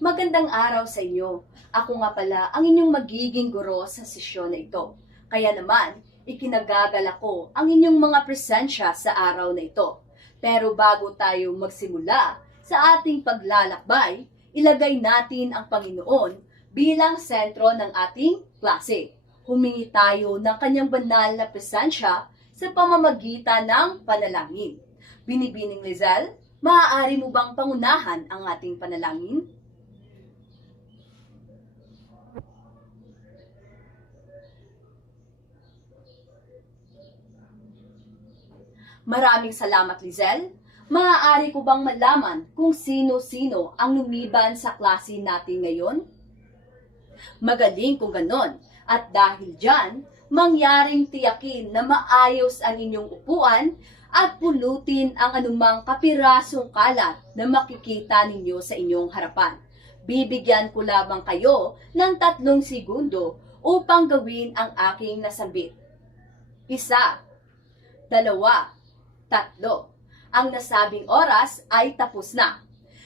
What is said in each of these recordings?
Magandang araw sa inyo. Ako nga pala ang inyong magiging guro sa sesyon na ito. Kaya naman, ikinagagala ko ang inyong mga presensya sa araw na ito. Pero bago tayo magsimula sa ating paglalakbay, ilagay natin ang Panginoon bilang sentro ng ating klase. Humingi tayo ng kanyang banal na presensya sa pamamagitan ng panalangin. Binibining Lizelle, maaari mo bang pangunahan ang ating panalangin? Maraming salamat, Lizelle. Maaari ko bang malaman kung sino-sino ang lumiban sa klase natin ngayon? Magaling kung ganon. At dahil dyan, mangyaring tiyakin na maayos ang inyong upuan at pulutin ang anumang kapirasong kalat na makikita ninyo sa inyong harapan. Bibigyan ko lamang kayo ng 3 segundo upang gawin ang aking nasambit. 1, 2, 3. Ang nasabing oras ay tapos na.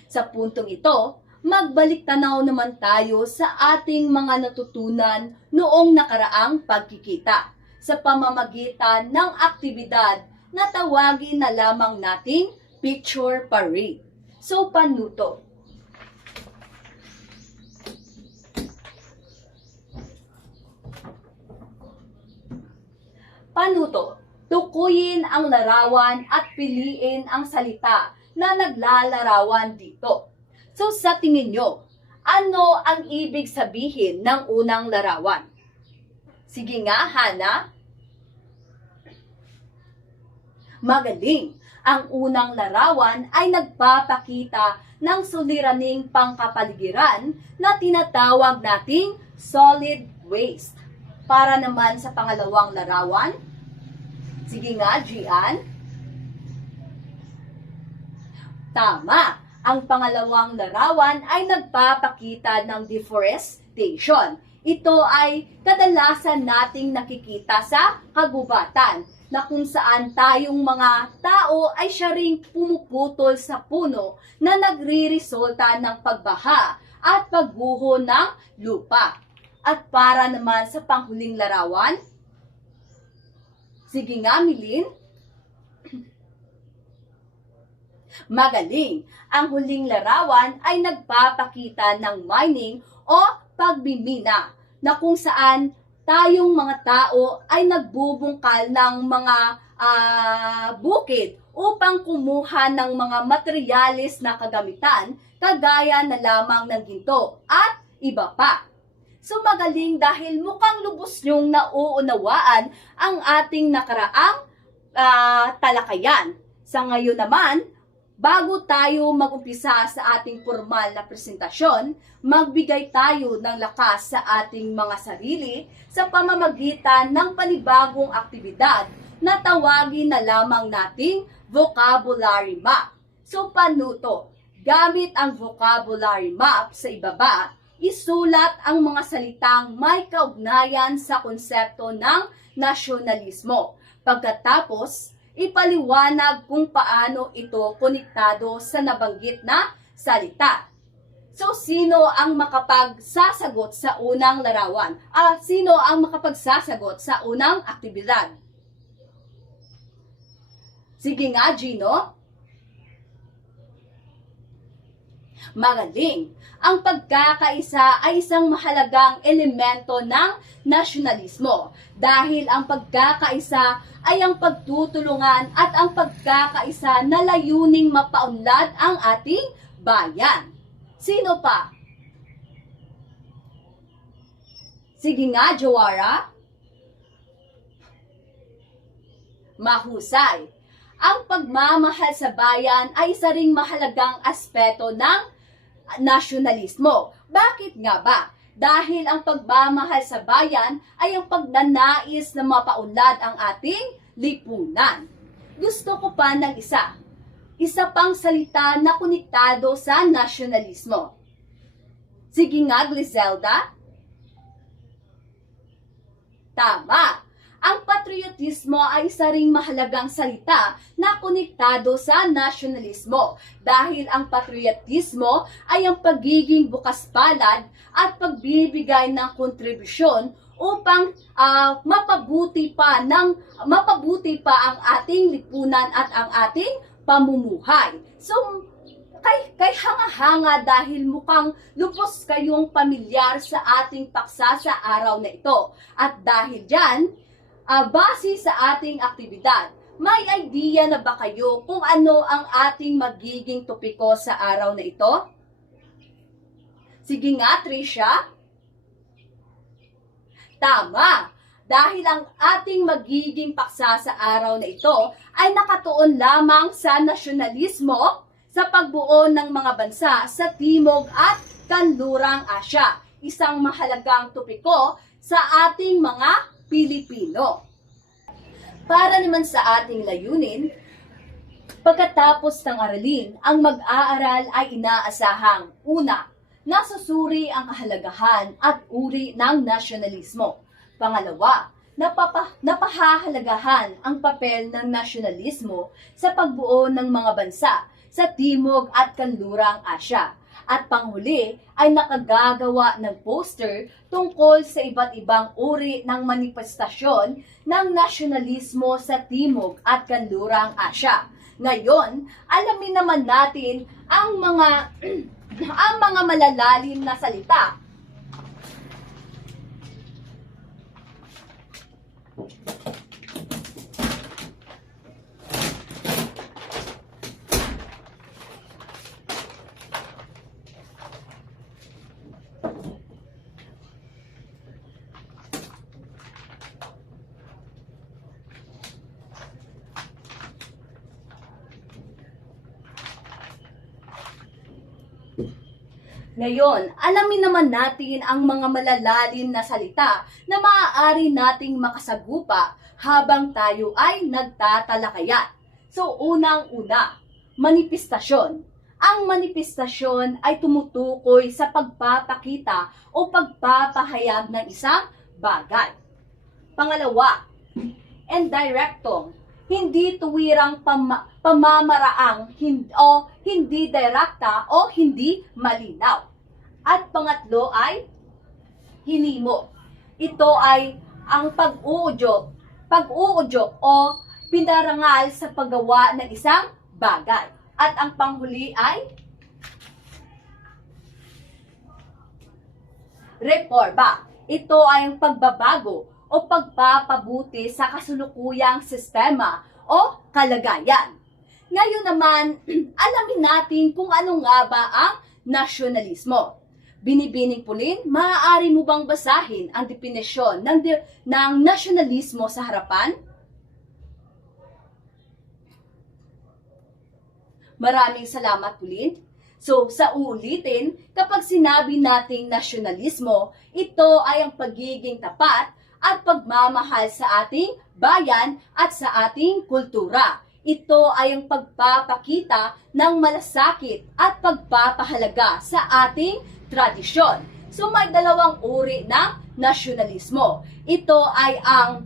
Sa puntong ito, magbalik tanaw naman tayo sa ating mga natutunan noong nakaraang pagkikita sa pamamagitan ng aktibidad na tawagin na lamang nating picture parade. So, panuto. Panuto. Tukuyin ang larawan at piliin ang salita na naglalarawan dito. So sa tingin nyo, ano ang ibig sabihin ng unang larawan? Sige nga, Hana. Magaling! Ang unang larawan ay nagpapakita ng suliraning pangkapaligiran na tinatawag nating solid waste. Para naman sa pangalawang larawan, sige nga, Gian. Tama! Ang pangalawang larawan ay nagpapakita ng deforestation. Ito ay kadalasan nating nakikita sa kagubatan na kung saan tayong mga tao ay siya ring pumuputol sa puno na nagre-resulta ng pagbaha at pagguho ng lupa. At para naman sa panghuling larawan, sige nga, Milin. Magaling! Ang huling larawan ay nagpapakita ng mining o pagbimina na kung saan tayong mga tao ay nagbubungkal ng mga bukid upang kumuha ng mga materyales na kagamitan kagaya na lamang ng ginto at iba pa. So magaling dahil mukhang lubos niyong nauunawaan ang ating nakaraang talakayan. Sa ngayon naman, bago tayo mag-umpisa sa ating formal na presentasyon, magbigay tayo ng lakas sa ating mga sarili sa pamamagitan ng panibagong aktibidad na tawagin na lamang nating vocabulary map. So panuto, gamit ang vocabulary map sa ibaba, isulat ang mga salitang may kaugnayan sa konsepto ng nasyonalismo. Pagkatapos, ipaliwanag kung paano ito konektado sa nabanggit na salita. So, sino ang makapagsasagot sa unang larawan? Sino ang makapagsasagot sa unang aktibidad? Sige nga, Gino. Magaling! Ang pagkakaisa ay isang mahalagang elemento ng nasyonalismo dahil ang pagkakaisa ay ang pagtutulungan at ang pagkakaisa na layuning mapaunlad ang ating bayan. Sino pa? Sige nga, Jawara. Mahusay. Ang pagmamahal sa bayan ay isa ring mahalagang aspeto ng nasyonalismo. Bakit nga ba? Dahil ang pagmamahal sa bayan ay ang pagnanais na mapaunlad ang ating lipunan. Gusto ko pa ng isa. Isa pang salita na konektado sa nasyonalismo. Sige nga, Glizelda. Tama! Ang patriotismo ay isa ring mahalagang salita na konektado sa nasyonalismo dahil ang patriotismo ay ang pagiging bukas palad at pagbibigay ng kontribusyon upang mapabuti pa ang ating lipunan at ang ating pamumuhay. So, kay hanga-hanga dahil mukhang lubos kayong pamilyar sa ating paksa sa araw na ito. At dahil dyan, base sa ating aktibidad, may idea na ba kayo kung ano ang ating magiging topiko sa araw na ito? Sige nga, Tricia. Tama! Dahil ang ating magiging paksa sa araw na ito ay nakatuon lamang sa nasyonalismo sa pagbuo ng mga bansa sa Timog at Kanlurang Asya. Isang mahalagang topiko sa ating mga Pilipino. Para naman sa ating layunin, pagkatapos ng aralin, ang mag-aaral ay inaasahang una, nasusuri ang kahalagahan at uri ng nasyonalismo. Pangalawa, napahahalagahan ang papel ng nasyonalismo sa pagbuo ng mga bansa sa Timog at Kanlurang Asya. At panghuli ay nakagagawa ng poster tungkol sa iba't ibang uri ng manifestasyon ng nasyonalismo sa Timog at Kanlurang Asya. Ngayon, alamin naman natin ang mga malalalim na salita. Ngayon, alamin naman natin ang mga malalalim na salita na maaari nating makasagupa habang tayo ay nagtatalakayan. So, unang-una, manifestasyon. Ang manifestasyon ay tumutukoy sa pagpapakita o pagpapahayag ng isang bagay. Pangalawa, indirectong. Hindi tuwirang pamamaraang hindi direkta o hindi malinaw. At pangatlo ay hinimo. Ito ay ang pag-uudyok o pinarangal sa paggawa ng isang bagay. At ang panghuli ay reforma. Ito ay ang pagbabago o pagpapabuti sa kasulukuyang sistema o kalagayan. Ngayon naman, alamin natin kung ano nga ba ang nasyonalismo. Binibining Pulin, maaari mo bang basahin ang definisyon ng nasyonalismo sa harapan? Maraming salamat, Pulin. So, sa uulitin, kapag sinabi nating nasyonalismo, ito ay ang pagiging tapat at pagmamahal sa ating bayan at sa ating kultura. Ito ay ang pagpapakita ng malasakit at pagpapahalaga sa ating tradisyon. So may dalawang uri ng nasyonalismo. Ito ay ang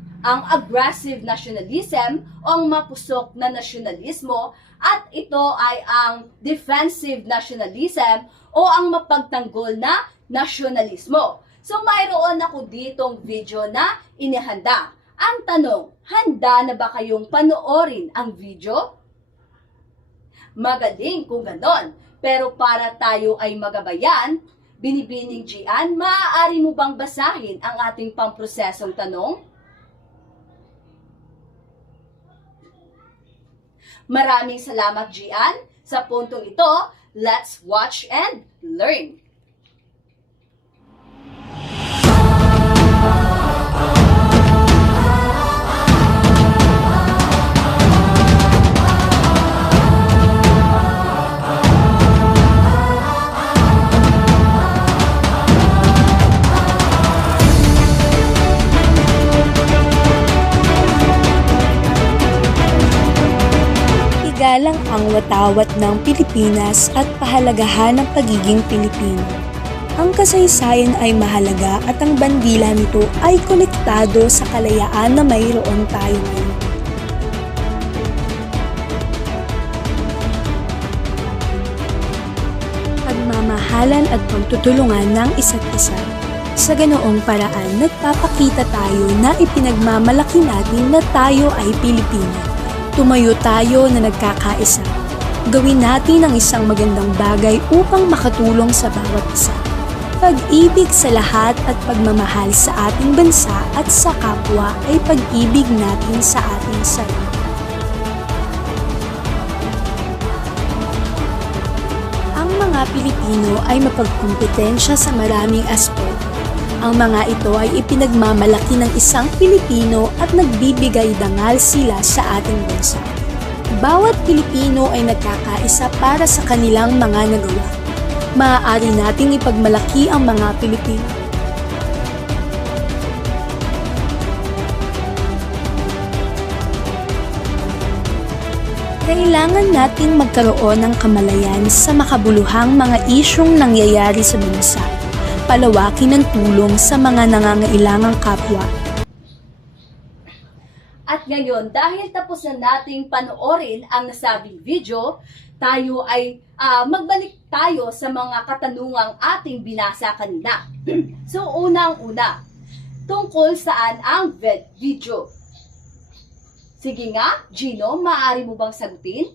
aggressive nationalism o ang mapusok na nasyonalismo at ito ay ang defensive nationalism o ang mapagtanggol na nasyonalismo. So, mayroon ako ditong video na inihanda. Ang tanong, handa na ba kayong panoorin ang video? Magaling kung ganon. Pero para tayo ay magabayan, Binibining Gian, maaari mo bang basahin ang ating pamprosesong tanong? Maraming salamat, Gian. Sa puntong ito, let's watch and learn. Igalang ang watawat ng Pilipinas at pahalagahan ng pagiging Pilipino. Ang kasaysayan ay mahalaga at ang bandila nito ay konektado sa kalayaan na mayroon tayo ngayon. Pagmamahalan at pagtutulungan ng isa't isa. Sa ganoong paraan, nagpapakita tayo na ipinagmamalaki natin na tayo ay Pilipino. Tumayo tayo na nagkakaisa. Gawin natin ang isang magandang bagay upang makatulong sa bawat isa. Pag-ibig sa lahat at pagmamahal sa ating bansa at sa kapwa ay pag-ibig natin sa ating sarili. Ang mga Pilipino ay mapagkumpetensya sa maraming aspeto. Ang mga ito ay ipinagmamalaki ng isang Pilipino at nagbibigay dangal sila sa ating bansa. Bawat Pilipino ay nagkakaisa para sa kanilang mga nagawa. Maaari nating ipagmalaki ang mga Pilipino. Kailangan nating magkaroon ng kamalayan sa makabuluhang mga isyung nangyayari sa bansa. Palawakin ang tulong sa mga nangangailangang kapwa. At ngayon, dahil tapos na nating panoorin ang nasabing video, tayo ay magbalik tayo sa mga katanungang ating binasa kanina. So, unang-una, tungkol saan ang video? Sige nga, Gino, maaari mo bang sagutin?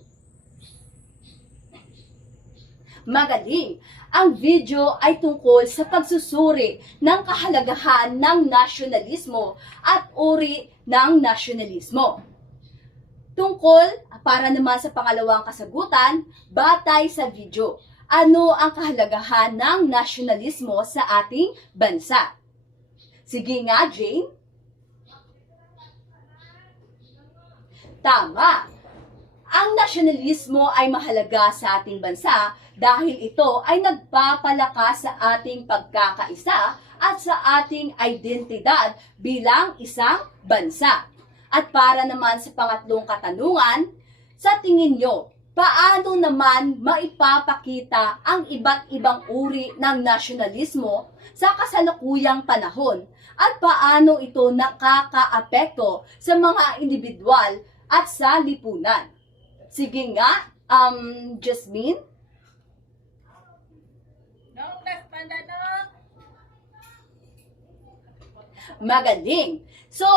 Magaling! Ang video ay tungkol sa pagsusuri ng kahalagahan ng nasyonalismo at uri ng nasyonalismo. Tungkol, para naman sa pangalawang kasagutan, batay sa video, ano ang kahalagahan ng nasyonalismo sa ating bansa? Sige nga, Jane. Tama! Ang nasyonalismo ay mahalaga sa ating bansa dahil ito ay nagpapalakas sa ating pagkakaisa at sa ating identidad bilang isang bansa. At para naman sa pangatlong katanungan, sa tingin nyo, paano naman maipapakita ang iba't ibang uri ng nasyonalismo sa kasalukuyang panahon? At paano ito nakakaapekto sa mga individual at sa lipunan? Sige nga, Jasmine? Magaling. So,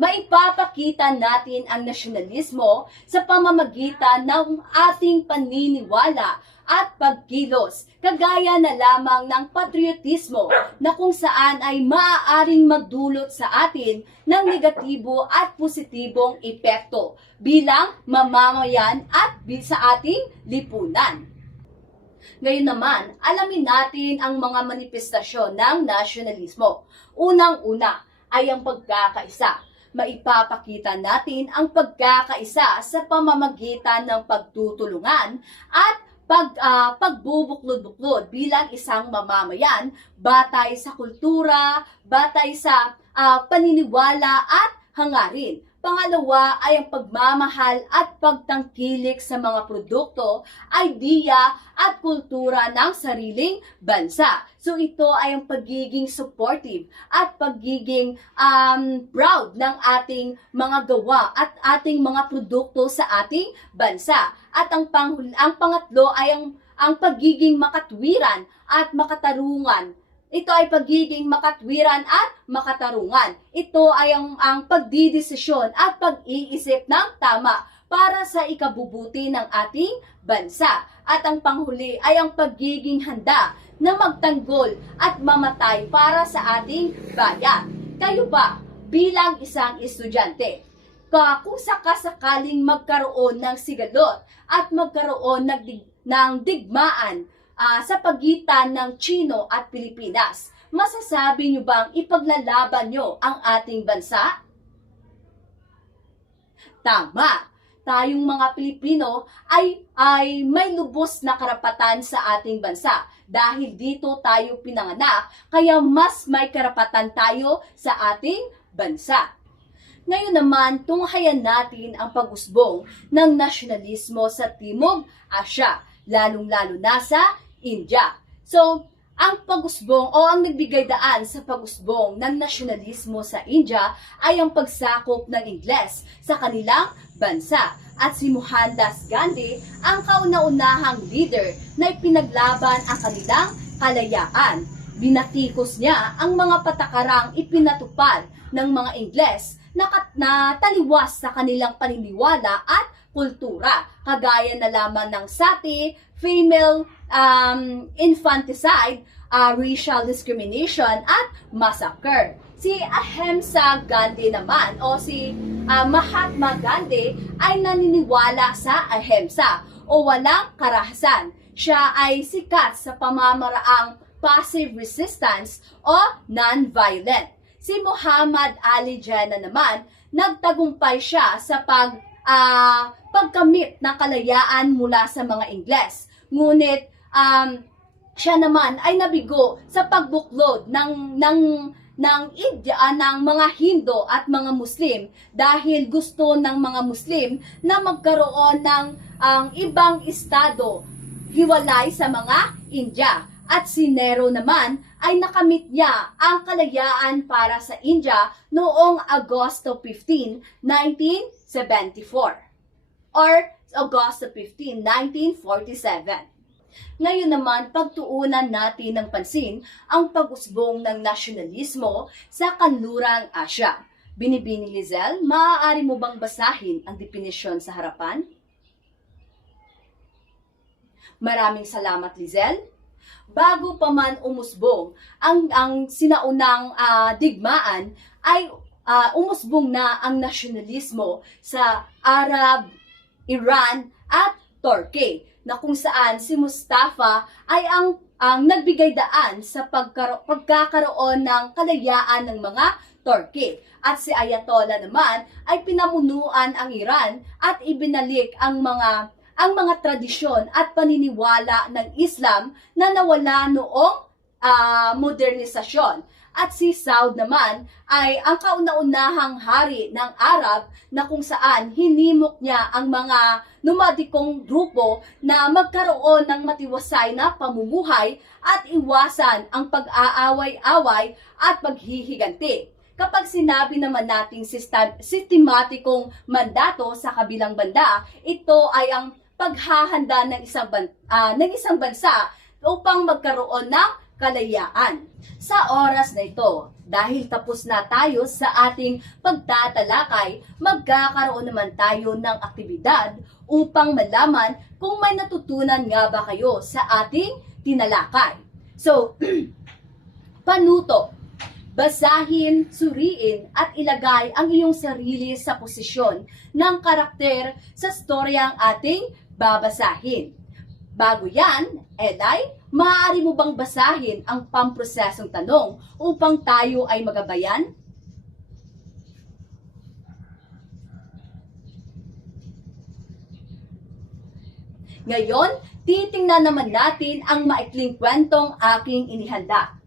maipapakita natin ang nasyonalismo sa pamamagitan ng ating paniniwala at pagkilos, kagaya na lamang ng patriotismo na kung saan ay maaaring magdulot sa atin ng negatibo at positibong epekto bilang mamamayan at sa ating lipunan. Ngayon naman, alamin natin ang mga manifestasyon ng nasyonalismo. Unang-una ay ang pagkakaisa. Maipapakita natin ang pagkakaisa sa pamamagitan ng pagtutulungan at pagbubuklod-buklod bilang isang mamamayan batay sa kultura, batay sa paniniwala at hangarin. Pangalawa ay ang pagmamahal at pagtangkilik sa mga produkto, idea at kultura ng sariling bansa. So ito ay ang pagiging supportive at pagiging proud ng ating mga gawa at ating mga produkto sa ating bansa. At ang pangatlo ay ang pagiging makatwiran at makatarungan. Ito ay pagiging makatwiran at makatarungan. Ito ay ang pagdidesisyon at pag-iisip ng tama para sa ikabubuti ng ating bansa. At ang panghuli ay ang pagiging handa na magtanggol at mamatay para sa ating bayan. Kayo ba, bilang isang estudyante, kung sakasakaling magkaroon ng sigalot at magkaroon ng digmaan sa pagitan ng Chino at Pilipinas, masasabi nyo bang ipaglalaban nyo ang ating bansa? Tama! Tayong mga Pilipino ay may lubos na karapatan sa ating bansa. Dahil dito tayo pinanganak, kaya mas may karapatan tayo sa ating bansa. Ngayon naman, tunghayan natin ang pag-usbong ng nasyonalismo sa Timog Asya, lalong-lalo na sa India. So, ang pag-usbong o ang nagbigay daan sa pag-usbong ng nasyonalismo sa India ay ang pagsakop ng Ingles sa kanilang bansa. At si Mohandas Gandhi ang kauna-unahang leader na ipinaglaban ang kanilang kalayaan. Binatikos niya ang mga patakarang ipinatupad ng mga Ingles na taliwas sa kanilang paniniwala at kultura, kagaya na lamang ng sati, female infanticide, racial discrimination at massacre. Si Ahimsa Gandhi naman o si Mahatma Gandhi ay naniniwala sa ahimsa o walang karahasan. Siya ay sikat sa pamamaraang passive resistance o non-violent. Si Muhammad Ali Jinnah naman, nagtagumpay siya sa pagkamit ng kalayaan mula sa mga Ingles. Ngunit siya naman ay nabigo sa pagbuklod ng India, ng mga Hindu at mga Muslim dahil gusto ng mga Muslim na magkaroon ng ibang estado hiwalay sa mga India. At si Nehru naman ay nakamit niya ang kalayaan para sa India noong Agosto 15, 1974 or Agosto 15, 1947. Ngayon naman, pagtuunan natin ng pansin ang pag-usbong ng nasyonalismo sa kanlurang Asya. Binibining Lizel, maaari mo bang basahin ang definisyon sa harapan? Maraming salamat, Lizel. Bago pa man umusbong ang sinaunang digmaan, ay umusbong na ang nasyonalismo sa Arab, Iran at Turkey, na kung saan si Mustafa ay ang nagbigay daan sa pagkakaroon ng kalayaan ng mga Turkey. At si Ayatollah naman ay pinamunuan ang Iran at ibinalik ang mga tradisyon at paniniwala ng Islam na nawala noong modernisasyon. At si Saud naman ay ang kauna-unahang hari ng Arab na kung saan hinimok niya ang mga nomadikong grupo na magkaroon ng matiwasay na pamumuhay at iwasan ang pag-aaway-away at paghihiganti. Kapag sinabi naman nating sistematikong mandato sa kabilang banda, ito ay ang paghahanda ng isang bansa upang magkaroon ng kalayaan. Sa oras na ito, dahil tapos na tayo sa ating pagtatalakay, magkakaroon naman tayo ng aktibidad upang malaman kung may natutunan nga ba kayo sa ating tinalakay. So, panuto. Basahin, suriin at ilagay ang iyong sarili sa posisyon ng karakter sa storyang ating babasahin. Bago yan, Elay, maaari mo bang basahin ang pamprosesong tanong upang tayo ay magabayan? Ngayon, titingnan naman natin ang maikling kwentong aking inihanda.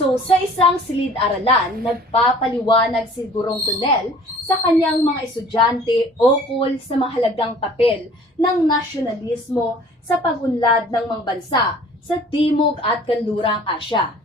So, sa isang silid-aralan, nagpapaliwanag si Gurong Tonel sa kanyang mga estudyante ukol sa mahalagang papel ng nasyonalismo sa pag-unlad ng mga bansa sa Timog at Kanlurang Asya.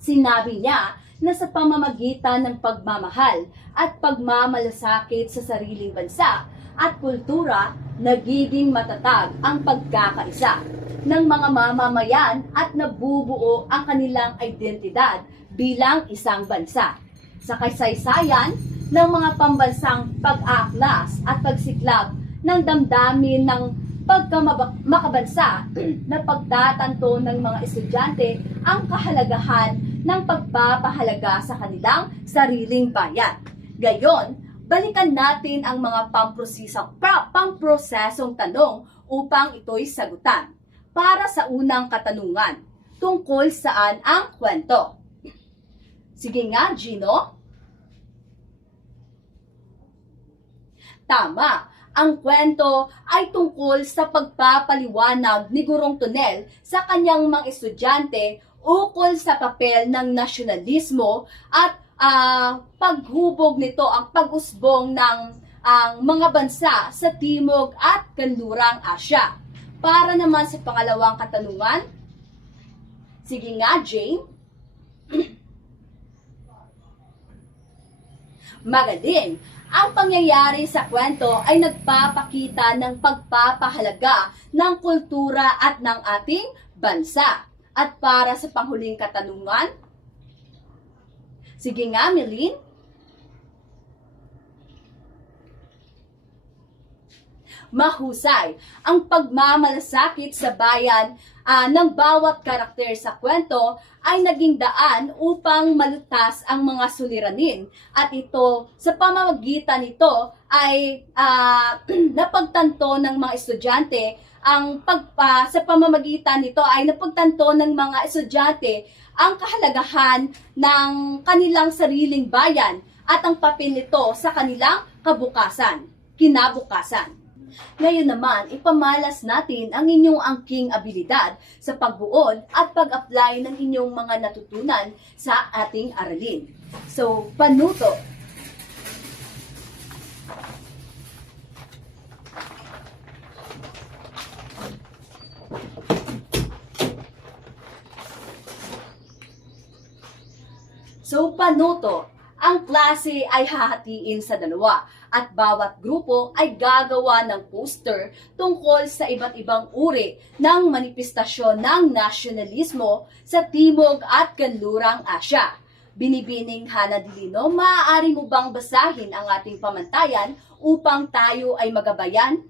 Sinabi niya na sa pamamagitan ng pagmamahal at pagmamalasakit sa sariling bansa at kultura, nagiging matatag ang pagkakaisa ng mga mamamayan at nabubuo ang kanilang identidad bilang isang bansa. Sa kasaysayan ng mga pambansang pag-aaklas at pagsiklab ng damdamin ng pagkamakabansa na pagtatanto ng mga estudyante ang kahalagahan ng pagpapahalaga sa kanilang sariling bayan. Gayon, balikan natin ang mga pamprosesong tanong upang ito'y sagutan. Para sa unang katanungan, tungkol saan ang kwento? Sige nga, Gino. Tama, Ang kwento ay tungkol sa pagpapaliwanag ni Gurong Tonel sa kanyang mga estudyante ukol sa papel ng nasyonalismo at paghubog nito ang pag-usbong ng ang mga bansa sa Timog at Kanlurang Asya. Para naman sa pangalawang katanungan, sige nga, Jane. Magaling! Ang pangyayari sa kwento ay nagpapakita ng pagpapahalaga ng kultura at ng ating bansa. At para sa panghuling katanungan, sige nga, Milene. Mahusay ang pagmamalasakit sa bayan ng bawat karakter sa kwento ay naging daan upang malutas ang mga suliranin. At ito, sa pamamagitan nito ay napagtanto ng mga estudyante sa pamamagitan nito ay napagtanto ng mga estudyante ang kahalagahan ng kanilang sariling bayan at ang papel nito sa kanilang kinabukasan. Ngayon naman, ipamalas natin ang inyong angking abilidad sa pagbuod at pag-apply ng inyong mga natutunan sa ating aralin. So, panuto. So, panuto. Ang klase ay hahatiin sa dalawa at bawat grupo ay gagawa ng poster tungkol sa iba't ibang uri ng manifestasyon ng nasyonalismo sa Timog at Kanlurang Asya. Binibining Hana Dilino, maaari mo bang basahin ang ating pamantayan upang tayo ay magabayan?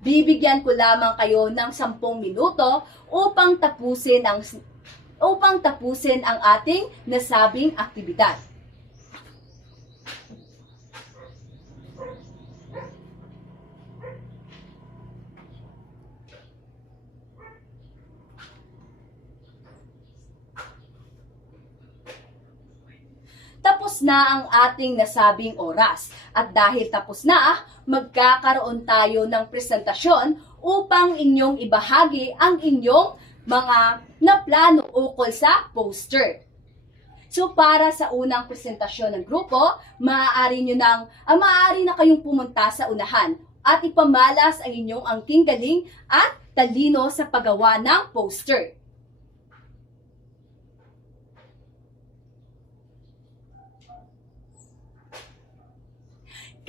Bibigyan ko lamang kayo ng 10 minuto upang tapusin ang ating nasabing aktibidad. Tapos na ang ating nasabing oras. At dahil tapos na, magkakaroon tayo ng presentasyon upang inyong ibahagi ang inyong mga naplano ukol sa poster. So para sa unang presentasyon ng grupo, maaari na kayong pumunta sa unahan at ipamalas ang inyong angking galing at talino sa paggawa ng poster.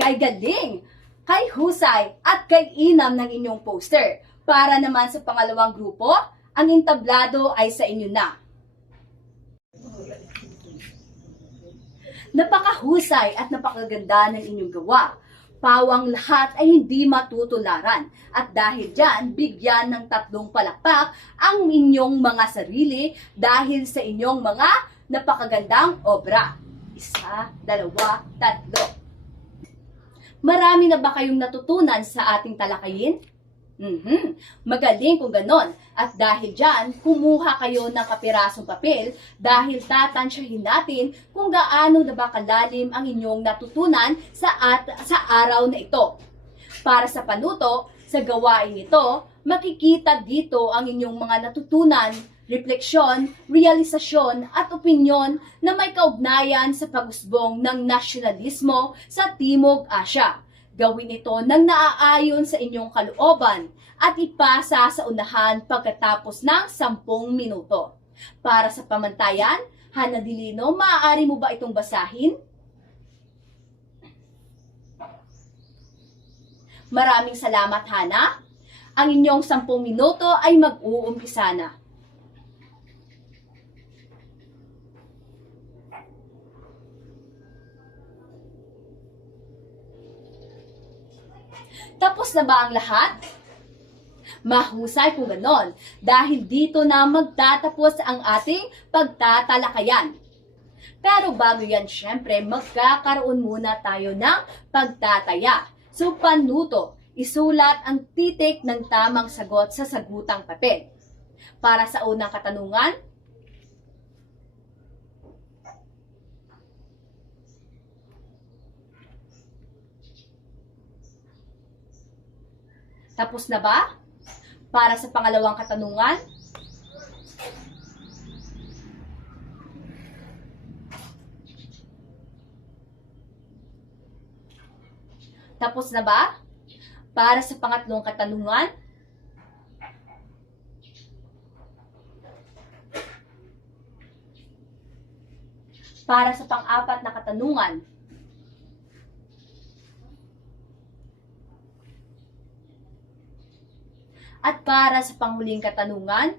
Kay galing, kay husay at kay inam ng inyong poster. Para naman sa pangalawang grupo, ang entablado ay sa inyo na. Napakahusay at napakaganda ng inyong gawa. Pawang lahat ay hindi matutularan. At dahil dyan, bigyan ng 3 palakpak ang inyong mga sarili dahil sa inyong mga napakagandang obra. 1, 2, 3. Marami na ba kayong natutunan sa ating talakayin? Magaling kung ganon. At dahil dyan, kumuha kayo ng kapirasong papel dahil tatansyahin natin kung gaano na ba kalalim ang inyong natutunan sa araw na ito. Para sa panuto, sa gawain ito, makikita dito ang inyong mga natutunan, refleksyon, realisasyon at opinyon na may kaugnayan sa pag-usbong ng nasyonalismo sa Timog Asya. Gawin ito nang naaayon sa inyong kalooban at ipasa sa unahan pagkatapos ng 10 minuto. Para sa pamantayan, Hana Dilino, maaari mo ba itong basahin? Maraming salamat, Hana. Ang inyong 10 minuto ay mag-uumpisa na. Tapos na ba ang lahat? Mahusay kung ganon, dahil dito na magtatapos ang ating pagtatalakayan. Pero bago yan, syempre, magkakaroon muna tayo ng pagtataya. So, panuto, isulat ang titik ng tamang sagot sa sagutang papel. Para sa unang katanungan, Tapos na ba? Para sa pangalawang katanungan, tapos na ba? Para sa pangatlong katanungan, para sa pang-apat na katanungan, at para sa panghuling katanungan,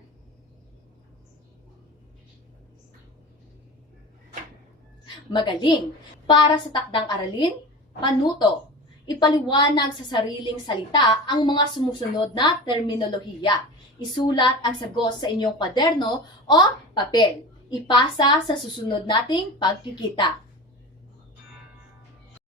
magaling. Para sa takdang aralin, panuto. Ipaliwanag sa sariling salita ang mga sumusunod na terminolohiya. Isulat ang sagot sa inyong kwaderno o papel. Ipasa sa susunod nating pagkikita.